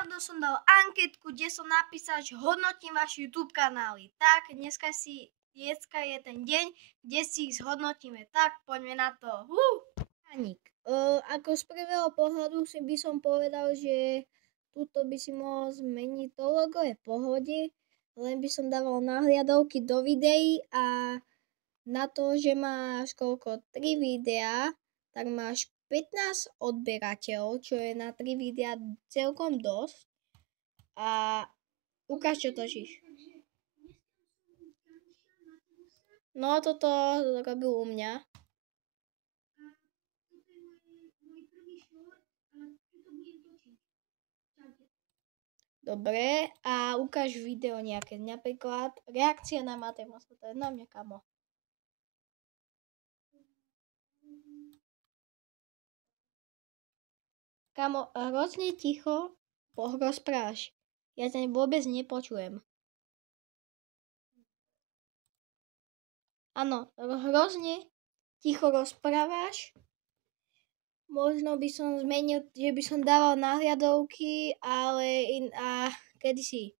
nedávno som dal anketku, kde som napísal, že hodnotím vaše YouTube kanály. Tak, dneska je ten deň, kde si ich zhodnotíme. Tak, poďme na to. Anik, ako z prvého pohľadu si by som povedal, že tuto by si mohol zmeniť to logo, je v pohode, len by som dával nahliadovky do videí a na to, že máš 3 videá, tak máš 15 odberateľov, čo je na 3 videá celkom dosť. A ukáž, čo točíš. No, toto robil u mňa. Dobre, a ukáž video nejaké, napríklad reakcia na Matemosa, to je na mňa, kamo. Kamo, hrozne ticho rozprávaš. Ja ťa vôbec nepočujem. Áno, hrozne ticho rozprávaš. Možno by som zmenil, že by som dával nahliadovky, ale kedysi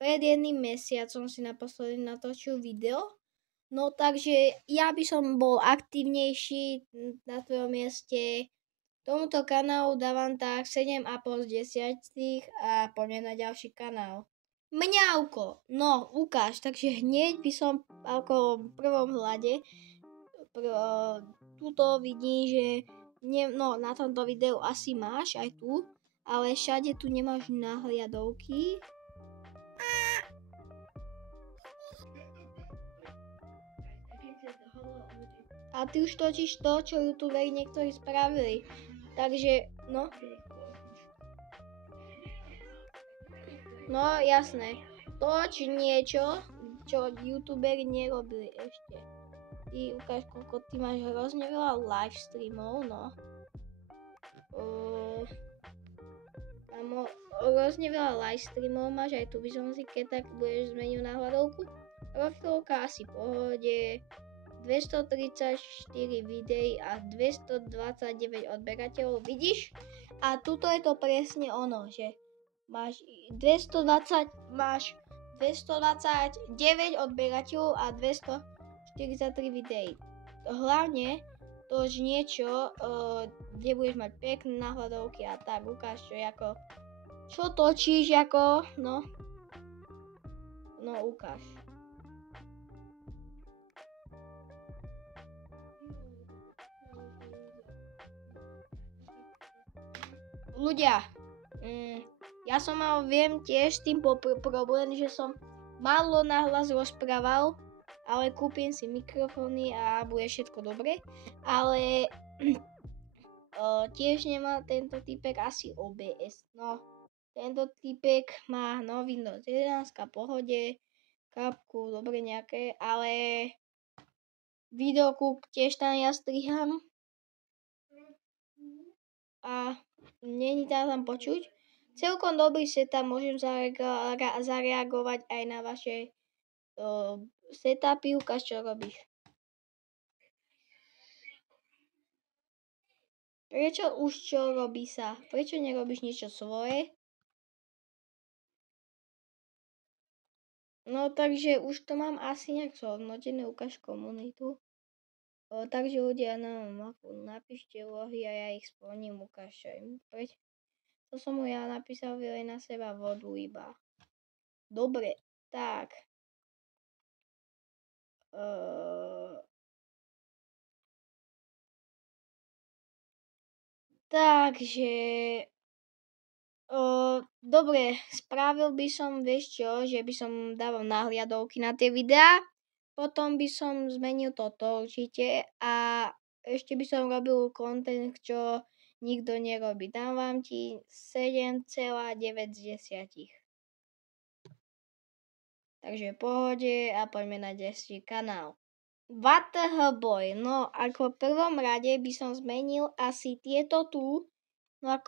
pred jedným mesiacom si naposledy natočil video. No takže ja by som bol aktívnejší na tvojom mieste. Tomuto kanálu dávam tak 7,5 z 10 a poďme na ďalší kanál. Mňauko, no ukáž, takže hneď by som ako v prvom hľade tuto vidí, že na tomto videu asi máš aj tu, ale všade tu nemáš nahliadovky. A ty už točíš to, čo youtuberi niektorí spravili. Takže, no. No, jasné. Toč niečo, čo youtuberi nerobili ešte. Ty ukáž, koľko ty máš hrozne veľa live streamov, no. Hrozne veľa live streamov máš, aj tu by som si, keď tak budeš zmeniť nahľadovku. Profilovka asi v pohode. 234 videí a 229 odberateľov, vidíš? A tuto je to presne ono, že máš 229 odberateľov a 243 videí. Hlavne tož niečo, kde budeš mať pekné nahľadovky a tak, ukáž čo točíš, no ukáž. Ľudia, ja som viem tiež s tým problém, že som málo nahlas rozprával, ale kúpim si mikrofóny a bude všetko dobre, ale tiež nemá tento typek asi OBS, no tento typek má Windows 11 v pohode, kapku, dobre nejaké, ale videoku tiež tam ja striham a není tam počuť. Celkom dobrý setup, môžem zareagovať aj na vaše setupy, ukáž čo robíš. Prečo už čo robí sa? Prečo nerobíš niečo svoje? No takže už to mám asi nejak zhodnotené, ukáž komunitu. Takže ľudia napíšte úlohy a ja ich splním, ukážem. To som mu ja napísal, vylej na seba vodu iba. Dobre, tak. Takže dobre, spravil by som, vieš čo, že by som dával nahliadovky na tie videá, potom by som zmenil toto určite a ešte by som robil content, čo nikto nerobí. Dávam ti 7,9 z 10. Takže v pohode a poďme na 10. kanál. VTH Boy, no ako v prvom rade by som zmenil asi tieto tu. No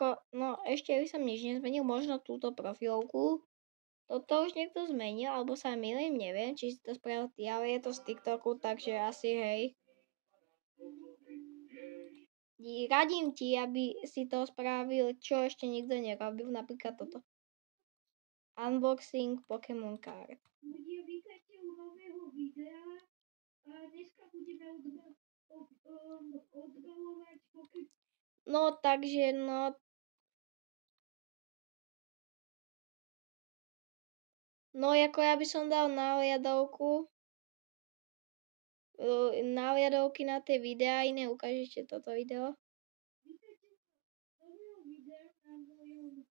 ešte by som nič nezmenil, možno túto profilovku. Toto už niekto zmenil, alebo sa mýlim, neviem, či si to spravil ty, ale je to z TikToku, takže asi hej. radím ti, aby si to spravil, čo ešte nikto nerobil, napríklad toto. Unboxing Pokémon Card. Ľudia, vítajte u nového videa. A dneska budeme odbalovať Pokémon. No, takže, no. No, ako ja by som dal nahliadovky na tie videá, iné ukážete toto video. Vítajte u nového videa na mojom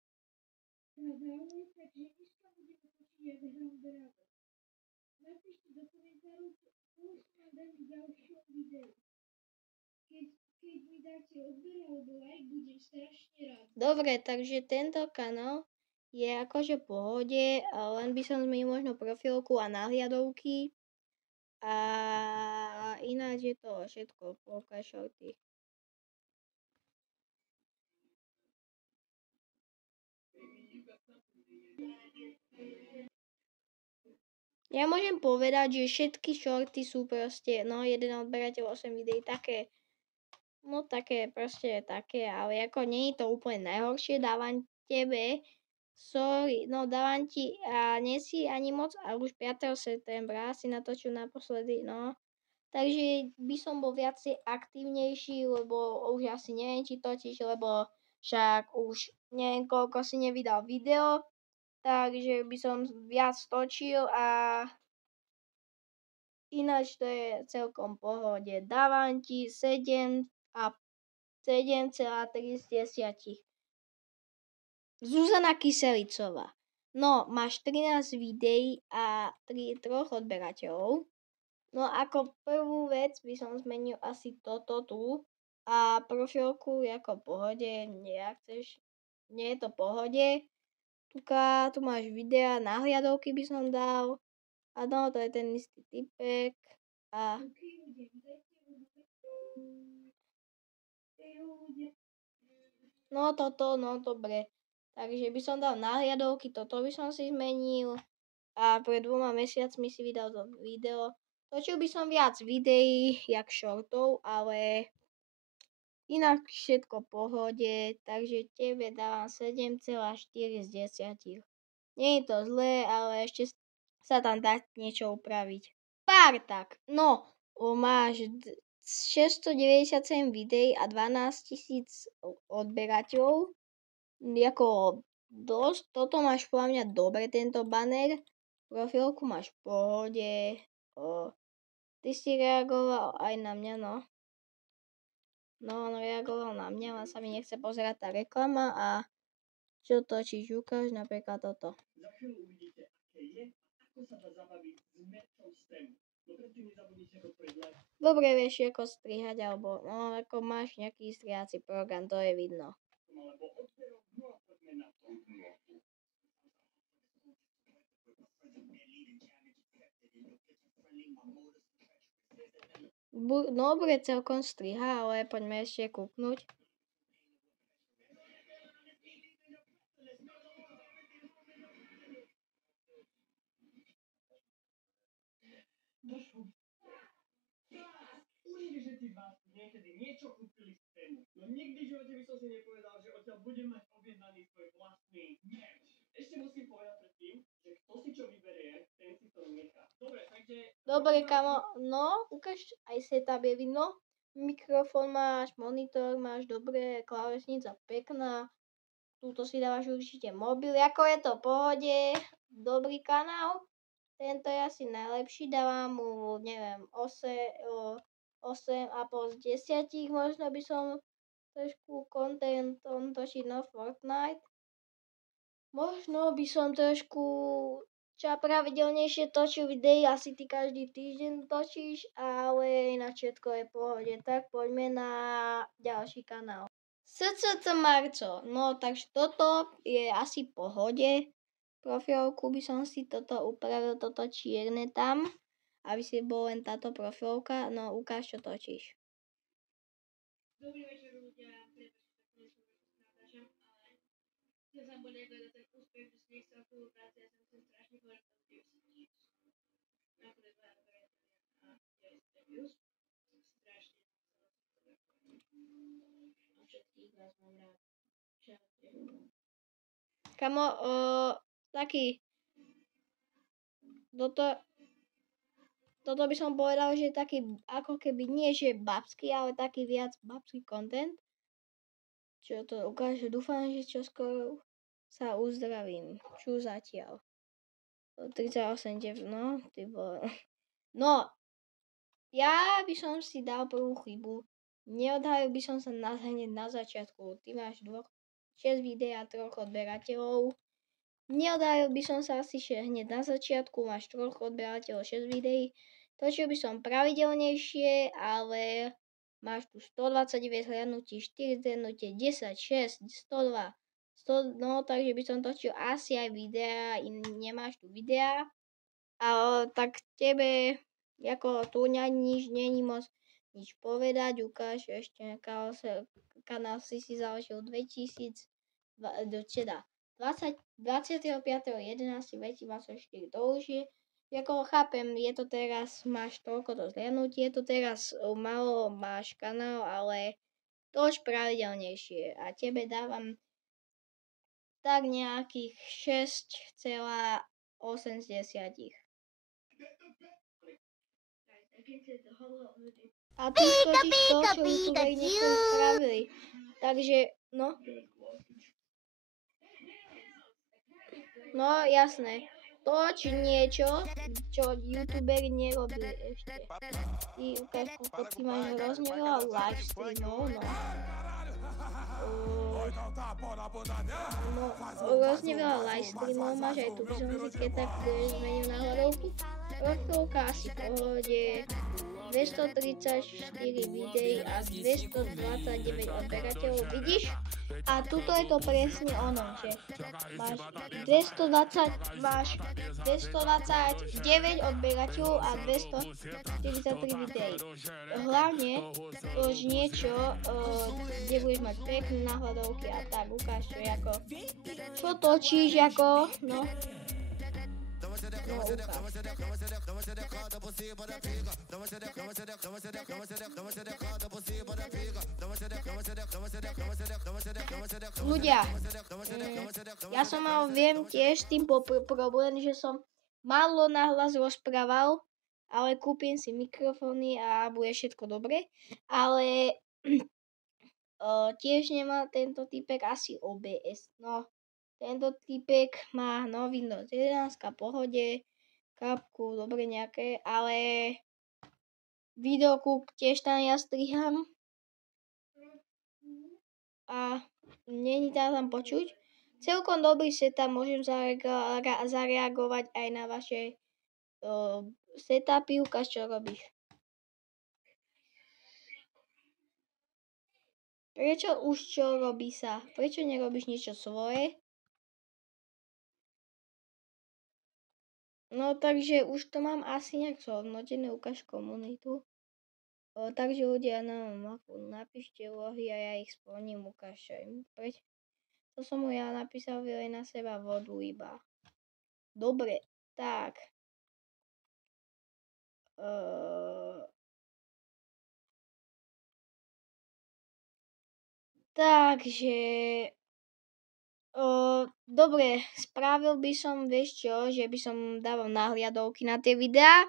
kanále, takže dneska budeme točiť, jak hrám Dragon. Napíšte do komentárov, koho som vám dať v ďalšom videu. Keď mi dáte odber alebo like, budem strašne rád. Dobre, takže tento kanál je akože v pohode, len by som zmenil možno profilku a nahliadovky. A ináč je to všetko, polka shorty. Ja môžem povedať, že všetky shorty sú proste, no jeden odberateľ 8 videí, také, no také proste také, ale ako nie je to úplne najhoršie, dávam tebe, sorry, no dávam ti a nie si ani moc, a už 5. septembra si natočil naposledy, no. Takže by som bol viacej aktívnejší, lebo už asi neviem, či točíš, lebo však už neviem, koľko si nevydal video, takže by som viac točil a ináč to je celkom pohode. Dávam ti 7,3 z 10. Zuzana Kyselicová. No, máš 13 videí a 3 odberateľov. No ako prvú vec by som zmenil asi toto tu a profilku ako pohode, ak chceš, nie je to pohode. Tu máš videa, nahliadovky by som dal. Áno, to je ten istý typek. A no toto, no dobre. Takže by som dal nahliadovky, toto by som si zmenil. A pred 2 mesiacmi si vydal to video. Točil by som viac videí, jak shortov, ale inak všetko v pohode, takže tebe dávam 7,4 z 10. Nie je to zlé, ale ešte sa tam dá niečo upraviť. Pár tak, no, máš 697 videí a 12 000 odberateľov. Jako dosť, toto máš podľa mňa dobre, tento banner. Profilku máš v pohode. Ty si reagoval aj na mňa, no. No, on reagoval na mňa, len sa mi nechce pozerať tá reklama a čo točíš, ukáž napríklad toto. Za chvíľu uvidíte, aké je a ako sa dá zabaviť s mečom STEM. No predtým nezabudnite dopreť like. Dobre vieš, ako strihať, alebo no, ako máš nejaký strihací program, to je vidno. Alebo odberom, no a poďme na to. Dobre celkom striha, ale poďme ešte kúknuť. Určite, že tí z vás niekedy niečo kúpili z tému. No nikdy v živote by som si nepovedal, že odtiaľ budem mať objednaný svoj vlastný merch. Ešte musím povedať predtým, že kto si čo vyberie, ten si to nechá. Dobre, takže... Dobre, kamo, no, ukáž, aj setup je vidno. Mikrofón máš, monitor máš, dobre, klávesnica pekná. Túto si dávaš určite mobil, ako je to v pohode, dobrý kanál. Tento je asi najlepší, dávam mu, neviem, 8,5 z 10, možno by som trošku content točiť na Fortnite. Možno by som trošku pravidelnejšie točil videí, asi ty každý týždeň točíš, ale ináč všetko je v pohode. Tak poďme na ďalší kanál. SCC Marco, no takže toto je asi v pohode. Profilku by som si toto upravil, toto čierne tam, aby si bol len táto profilka, no ukáž, čo točíš. Dobrý večer, ľudia, natáčam, ale chcem sa podľať ten úspech, že sneh sa spolupráci, ja som chcem strašne povedať, že nakoniec dva odberateľia a 9 views. Strašne Kamo, taký, toto by som povedal, že taký, ako keby nie, že babský, ale taký viac babský content. Čo to ukáže, dúfam, že čoskoro sa uzdravím. Čo zatiaľ? 38, no, ty vole. No, ja by som si dal prvú chybu. Neodhalil by som sa hneď na začiatku. Ty máš 6 videí a 3 odberateľov. Neodhalil by som sa asi hneď na začiatku. Máš 3 odberateľov, 6 videí. Točil by som pravidelnejšie, ale máš tu 129 hľadnutí, 4 zhrnutie, 10, 6, 102, 100, no takže by som točil asi aj videá, nemáš tu videá. Ale tak tebe, ako tu nič není moc nič povedať, ukáž ešte kanál si založil 25.11.2024, to už je, ako chápem, je to teraz, máš toľko to zhliadnutí, je to teraz malo, máš kanál, ale to už pravidelnejšie a tebe dávam tak nejakých 6,8 z 10. A ty skočíš to, čo youtuberi niektorí spravili. Takže, no. No, jasné. Toč niečo, čo youtuberi nerobili ešte. Ty ukáž, koľko ty máš hrozne veľa live streamov, no. No, hrozne veľa live streamov máš, aj tu by som si keď tak zmenil na hľadovku. Profilovka asi v pohode, 234 videí a 229 odberateľov, vidíš? A tuto je to presne ono, že máš 229 odberateľov a 243 videí. Hlavne už niečo, kde budeš mať pekné náhľadovky a tak, ukáž čo točíš, no. No, ľudia, ja som viem tiež s tým problém, že som málo nahlas rozprával, ale kúpim si mikrofóny a bude všetko dobre, ale tiež nemá tento typek asi OBS, no. Tento typek má Windows 11 v pohode, kapku, dobre nejaké, ale videoku tiež tam ja striham a není tam počuť. Celkom dobrý setup, môžem zareagovať aj na vaše setupy, ukáž čo robíš. Prečo už čo robí sa? Prečo nerobíš niečo svoje? No takže už to mám asi nejak zhodnotené, ukáž komunitu. Takže ľudia na mapu napíšte úlohy a ja ich splním, ukáž aj. To som mu ja napísal, vylej na seba vodu iba. Dobre, tak. Takže dobre, spravil by som, vieš čo, že by som dával nahliadovky na tie videá,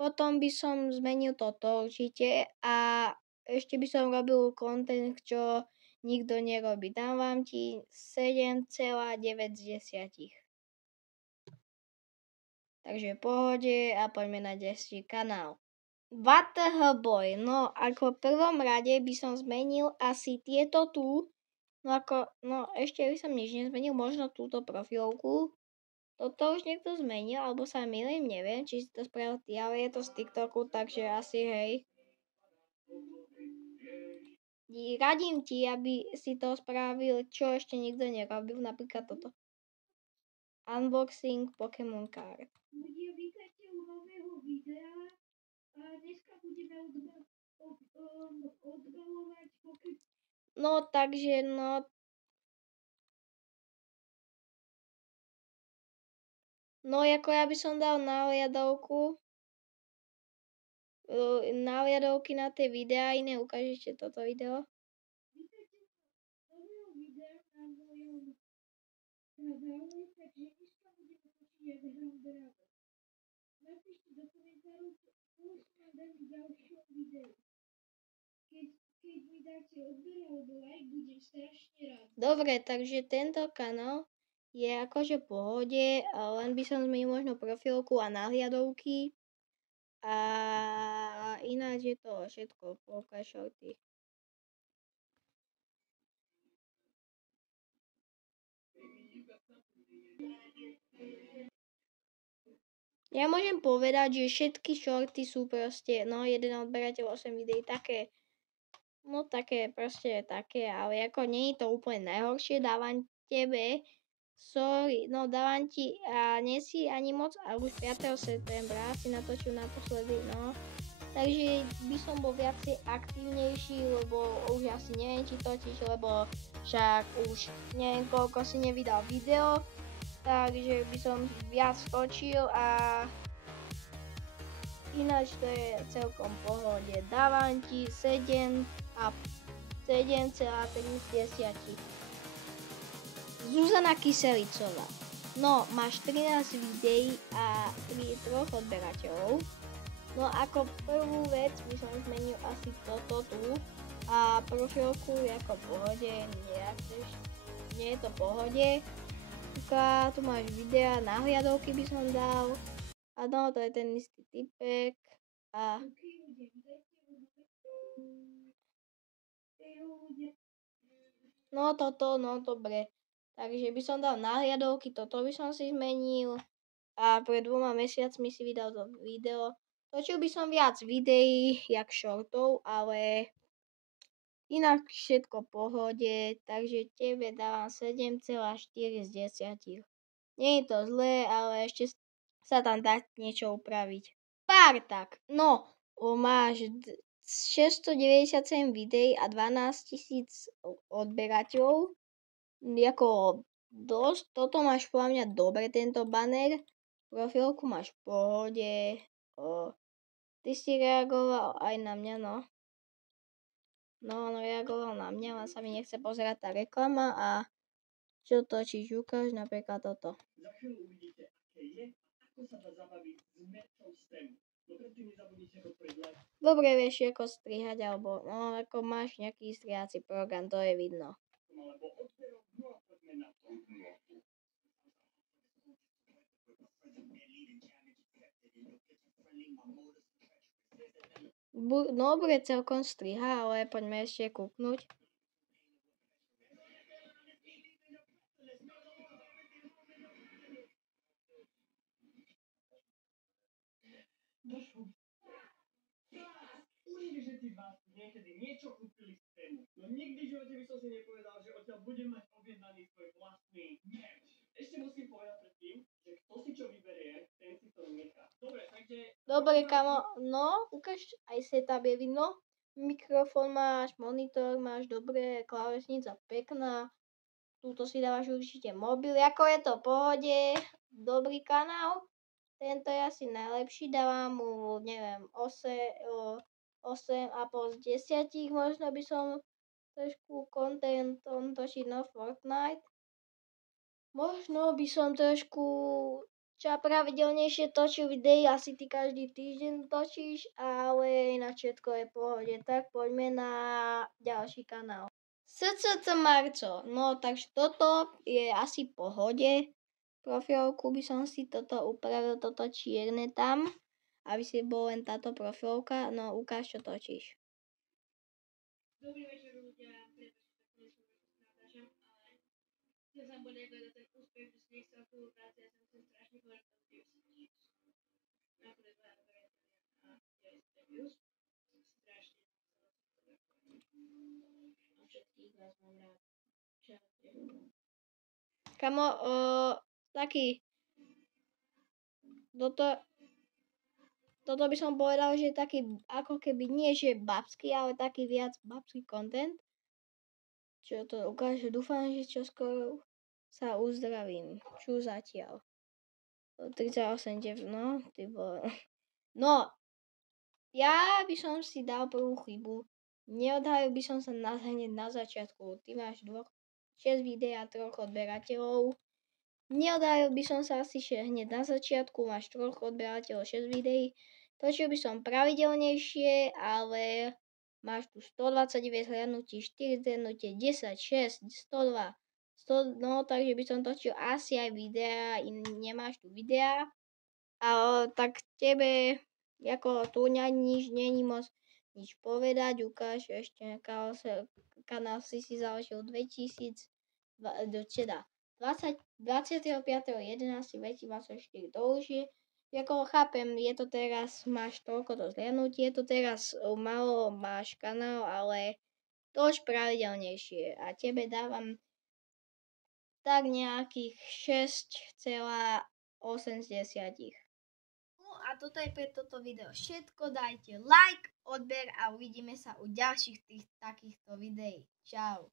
potom by som zmenil toto určite a ešte by som robil content, čo nikto nerobí. Dávam ti 7,9 z 10. Takže v pohode a poďme na 10. kanál. WTH Boy, no ako v prvom rade by som zmenil asi tieto tu. No ešte by som nič nezmenil, možno túto profilovku. Toto už niekto zmenil, alebo sa mýlim, neviem, či si to spravil ty, ale je to z TikToku, takže asi hej. Radím ti, aby si to spravil, čo ešte nikto nerobil, napríklad toto. Unboxing Pokémon Card. Ľudia, vítajte u nového videa a dneska budeme odbalovať Pokémon. No takže no ako ja by som dal nahliadovky na tie videá, iné ukážete toto video. zahráli, takže dneska budeme točiť, jak hrám Dragon. Napíšte do komentárov, koho si mám dať v ďalšom videu. Keď mi dáte odber alebo like, budem strašne rád. Dobre, takže tento kanál je akože v pohode, len by som zmenil možno profilku a nahliadovky. A ináč je to všetko, polka shorty. Ja môžem povedať, že všetky shorty sú proste, no jeden odberateľ 8 videí, také, no také proste také, ale ako nie je to úplne najhoršie, dávam tebe, sorry, no dávam ti a nie si ani moc, a už 5. septembra si natočil naposledy, no. Takže by som bol viacej aktívnejší, lebo už asi neviem, či točíš, lebo však už neviem, koľko si nevydal video. Takže by som viac točil a ináč to je celkom pohode. Dávam ti 7,3. Zuzana Kyselicová. No, máš 13 videí a 3 odberateľov. No ako prvú vec by som zmenil asi toto tu a profilku ako v pohode, nie je to v pohode. Tu máš videa, nahliadovky by som dal. A no, to je ten istý typek. A no toto, no dobre. Takže by som dal nahliadovky, toto by som si zmenil. A pred 2 mesiacmi si vydal to video. Točil by som viac videí, jak shortov, ale inak všetko v pohode, takže tebe dávam 7,4 z 10. Nie je to zlé, ale ešte sa tam dá niečo upraviť. Pár tak, no, máš 697 videí a 12 000 odberateľov. Jako dosť, toto máš podľa mňa dobre, tento banner. Profilku máš v pohode. Ty si reagoval aj na mňa, no. No, on reagoval na mňa, len sa mi nechce pozerať tá reklama a čo točíš, ukáž napríklad toto. Za chvíľu uvidíte, aké je a ako sa dá zabaviť s merčom STEM. No predtým nezabudnite podporiť like. Dobre vieš, ako strihať, alebo no, ako máš nejaký strihací program, to je vidno. Alebo odberom, no a poďme na to. Dobre, celkom striha, ale poďme ešte kúknuť. Určite všetci z vás niekedy niečo kúpili z tému. No nikdy v živote by som si nepovedal, že odtiaľ budem mať objednaný svoj vlastný merch. Ešte musím povedať predtým, že kto si čo vyberie, ten si to nechá. Dobre, takže... Dobre, kamo, no, ukáž, aj setup je vidno. Mikrofón máš, monitor máš, dobre, klávesnica pekná. Túto si dávaš určite mobil, ako je to v pohode, dobrý kanál. Tento je asi najlepší, dávam mu, neviem, 8,5 z 10, možno by som trošku content točiť na Fortnite. Možno by som trošku pravidelnejšie točil videí, asi ty každý týždeň točíš, ale ináč všetko je v pohode. Tak poďme na ďalší kanál. SCC Marco, no takže toto je asi v pohode. Profilku by som si toto upravil, toto čierne tam, aby si bol len táto profilka, no ukáž, čo točíš. Dobrý večer ľudia, pretože sa natáčam, ale chcem sa bodať na ten úspech, že s nich sa spolupráci, ja som strašne povedal, že napríklad a 90 views, strašne a všetkých vás mám rád. Čaute. Kamo, taký, toto by som povedal, že taký, ako keby nie, že babský, ale taký viac babský content. Čo to ukáže, dúfam, že čoskoro sa uzdravím. Čo zatiaľ? 38 dev, no, ty vole. No, ja by som si dal prvú chybu. Neodhalil by som sa hneď na začiatku. Ty máš 6 videí a 3 odberateľov. Neodhalil by som sa asi hneď na začiatku, máš 3 odberateľov, 6 videí. Točil by som pravidelnejšie, ale máš tu 129 hľadnutí, 4 zhrnutie, 10, 6, 102, 100, no takže by som točil asi aj videá, nemáš tu videá, ale tak tebe, ako tu nič není moc nič povedať, ukáž ešte kanál si založil 25.11.2024, to už je, ako chápem, je to teraz, máš toľko to zhliadnutí, je to teraz malo, máš kanál, ale toč pravidelnejšie a tebe dávam tak nejakých 6,8 z 10. No a toto je pre toto video všetko, dajte like, odber a uvidíme sa u ďalších takýchto videí. Čau.